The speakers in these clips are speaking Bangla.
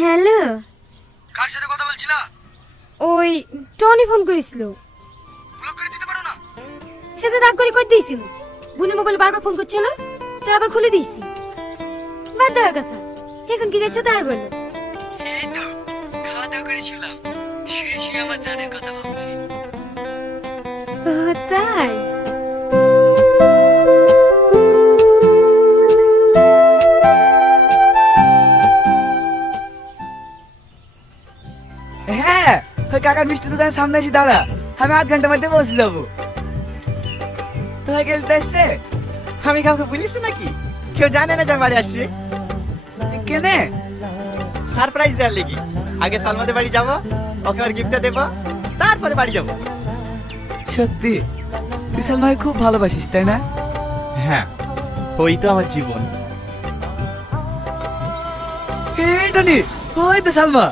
হ্যালো, কার সাথে কথা বলছিলা? ওই টনি ফোন করেছিল। ব্লক করে দিতে পারো না? সেটা রাগ করে কই দিয়েছিল। বুনের মোবাইল বারবার ফোন করছিল, তাই আবার খুলে দিয়েছি। বাদ দেওয়ার কথা। এখন কি গেছে তাই বলো। এই তো খাওয়া দাওয়া করে শুলাম, শুয়ে শুয়ে আমার জানের কথা ভাবছি। ও তাই? হ্যাঁ, ওই কাকার মিষ্টি দোকানের সামনে এসে দাঁড়া, আমি আধ ঘন্টার মধ্যে পৌঁছে যাবো। তো হয়ে গেল এসছে? আমি কাউকে বলিস নাকি? কেউ জানে না যে আমি বাড়ি আসছি। কেনে? সারপ্রাইজ দেওয়ার লেগে। আগে সালমাদের বাড়ি যাবো, ওকে আর গিফটটা দেবো, তারপরে বাড়ি যাবো। সত্যি তুই সালমাকে খুব ভালোবাসিস তাই না? হ্যাঁ, ওই তো আমার জীবন। এই টনি, ওই তো সালমা।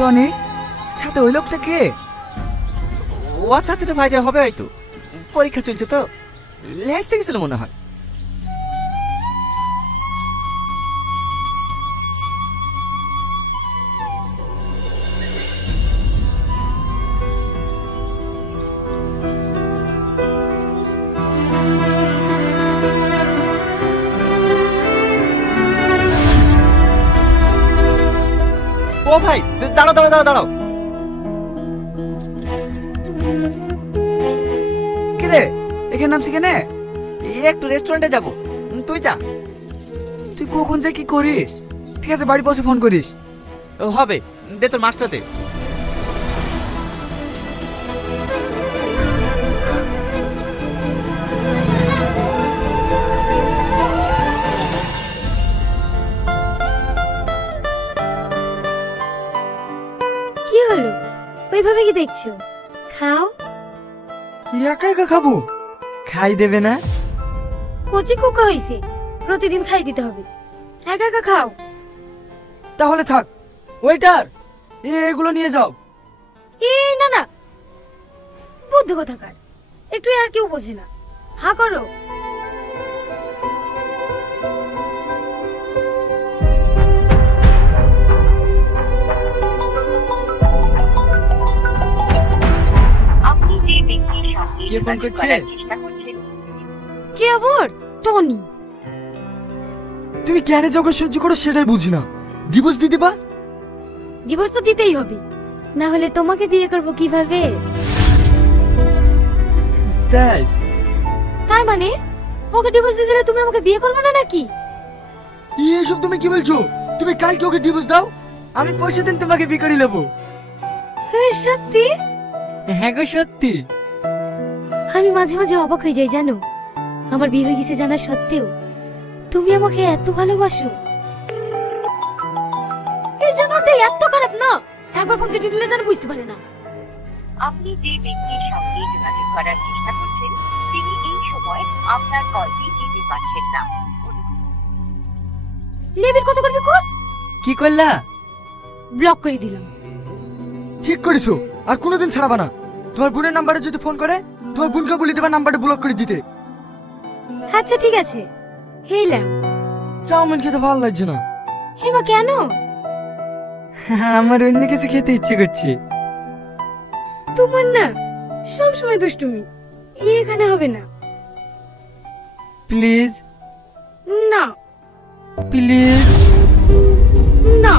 টনি, সাথে ওই লোকটা কে? ও আচ্ছা আচ্ছা ভাইটা হবে হয়তো, পরীক্ষা চলছে তো, লেজ থেকে ছিল মনে হয়। ও ভাই, দাঁড়াও দাঁড়াও দাঁড়াও দাঁড়াও। কে রে, এখানে নামছি কেনে? একটু রেস্টুরেন্টে যাবো, তুই যা। তুই কখন যে কি করিস? ঠিক আছে, বাড়ি পৌঁছে ফোন করিস। ও হবে, দে তোর মাছটা দে। কি হলো? ওইভাবে কি দেখছো? খাও। একা একা খাবো? খাই দেবে না? কচি খোকা হয়েছে, প্রতিদিন খাই দিতে হবে। একা একা খাও। তাহলে থাক। ওয়েটার, এগুলো নিয়ে যাও। এই না না, বুদ্ধ কোথাকার, একটু আর কেউ বোঝে না। হা করো। কে ফোন করছে? কে আবার? টনি। তুমি কেন যোগ সহ্য করো সেটাই বুঝি না। ডিভোর্স দিয়ে দিবা? ডিভোর্স তো দিতেই হবে, না হলে তোমাকে বিয়ে করব কিভাবে? তাই? তাই মানে ওকে ডিভোর্স দিয়ে দিলে তুমি আমাকে বিয়ে করবে না নাকি? এসব তুমি কি বলছো? তুমি কালকে ওকে ডিভোর্স দাও, আমি পরশু দিন তোমাকে বিয়ে করে নেবো। সত্যি? হ্যাঁ গো সত্যি। আমি মাঝে মাঝে অবাক হয়ে যাই জানো, আমার বিয়ে হয়ে গেছে জানা সত্ত্বেও তুমি আমাকে এত ভালোবাসো। এই জন্যটা এত খারাপ না, একবার ফোন কেটে দিলে যেন বুঝতে পারে না। আপনি যে ব্যক্তির সঙ্গে যোগাযোগ করার চেষ্টা করছেন তিনি এই সময় আপনার কলটি নিতে পারছেন না। লেবিল কত করবে কর? কি করলা? ব্লক করে দিলাম। ঠিক করেছো, আর কোনোদিন ছাড়াবা না। তোমার বোনের নাম্বারে যদি ফোন করে, তোমার বোনকে বলে দেবা নাম্বারটা ব্লক করে দিতে। আচ্ছা ঠিক আছে। হেইলাম। চাউমিন খেতে ভালো লাগছে না। হেমা কেন? আমার অন্য কিছু খেতে ইচ্ছে করছে। তোমার না সব সময় দুষ্টুমি, এখানে হবে না। প্লিজ না প্লিজ। না।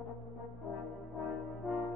Thank you.